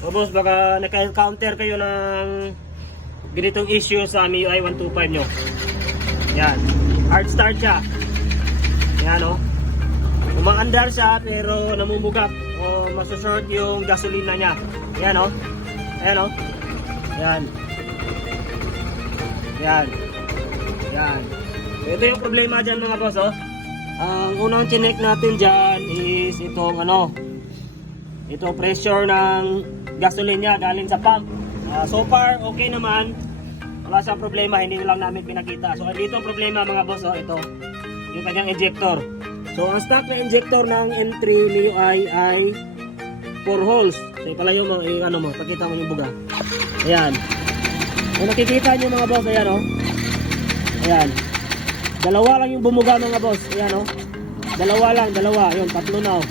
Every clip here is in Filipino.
O boss, baka naka-encounter kayo ng ganitong issue sa MIUI 125 nyo. Yan. Hard start siya. Yan o. Umaandar siya pero namumugak o masusort yung gasolina niya. Yan o. Ayan o. Yan. Yan. Yan. Ito yung problema dyan mga boss o. Ang unang chinek natin dyan is itong ano. Ito pressure ng gasolina niya galing sa pump. So far okay naman. Wala siyang problema, hindi lang namin pinakita. So dito ang problema mga boss oh, ito. Yung kanyang injector. So ang stock na injector ng M3 MIUI ay 4 holes. So palayo mo, ano mo, pakita mo yung buga. Ayan. Kung nakikita niyo mga boss, ayan oh. Ayan. Dalawa lang yung bumuga mga boss. Ayan oh. Dalawa lang, dalawa. Ayun, tatlo na oh.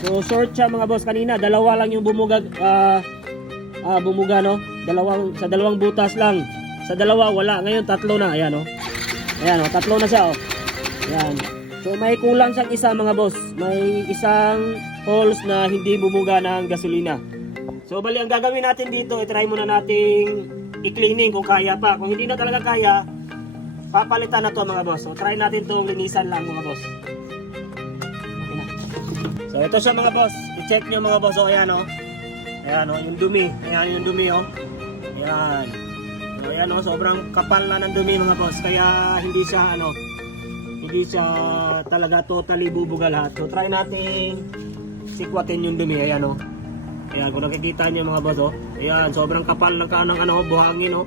So short siya mga boss kanina, dalawa lang yung bumuga bumuga no. Sa dalawang butas lang. Sa dalawa wala. Ngayon tatlo na. Ayan oh. Ayan oh, tatlo na siya oh. Ayan. So may kulang siyang isa mga boss. May isang holes na hindi bumuga ng gasolina. So bali ang gagawin natin dito, i-try muna nating i-cleaning kung kaya pa. Kung hindi na talaga kaya, papalitan na to mga boss. So try natin tong linisan lang mga boss. So ito siya mga boss, i-check nyo mga boss, o ayan o. Ayan o, yung dumi, ayan yung dumi o. Ayan. So ayan o, sobrang kapal na ng dumi mga boss, kaya hindi siya ano, hindi siya talaga totally bubuga lahat. So try natin sikwatin yung dumi, ayan o. Ayan, kung nakikita nyo mga boss o. Ayan, sobrang kapal ng kanang ano, buhangin o.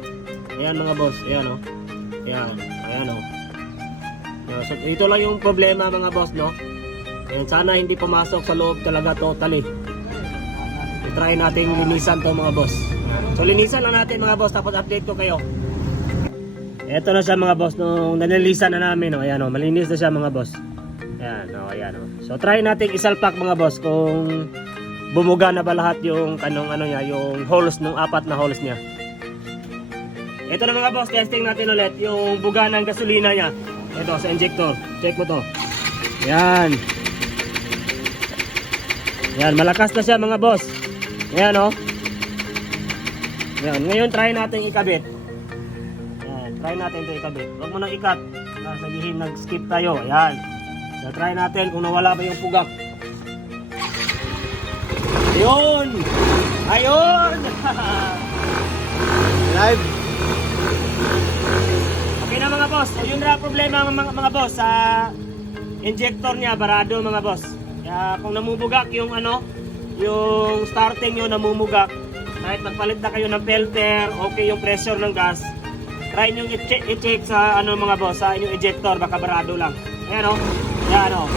Ayan mga boss, ayan o. Ayan, ayan o. So ito lang yung problema mga boss no. And sana hindi pumasok sa loob talaga totally. I-try natin linisan to mga boss. So linisan lang natin mga boss, tapos update ko kayo. Ito na siya mga boss, nung nanilisan na namin oh. Ayan oh, malinis na siya mga boss. Ayan oh, ayan oh. So try natin isalpak mga boss kung bumuga na ba lahat yung kanong ano niya, yung holes ng apat na holes niya. Ito na mga boss, testing natin ulit yung buga ng gasolina niya. Ito sa injector. Check mo to. Ayan. Yan, malakas na siya mga boss. Ayan o. Yan, ngayon try natin ikabit. Yan, try natin ito ikabit. Huwag mo nang ikat. Sabihin nag-skip tayo. Ayan. So try natin kung nawala ba yung pugak. Ayun! Ayun! Live! Okay na mga boss. So yun na problema mga boss. Sa injector niya, barado mga boss. Kaya kung namumugak yung ano, yung starting nyo namumugak, kahit magpalit na kayo ng filter, okay yung pressure ng gas, try nyo i-check sa ano mga boss, sa inyong injector, baka barado lang. Ayan o, ayan o.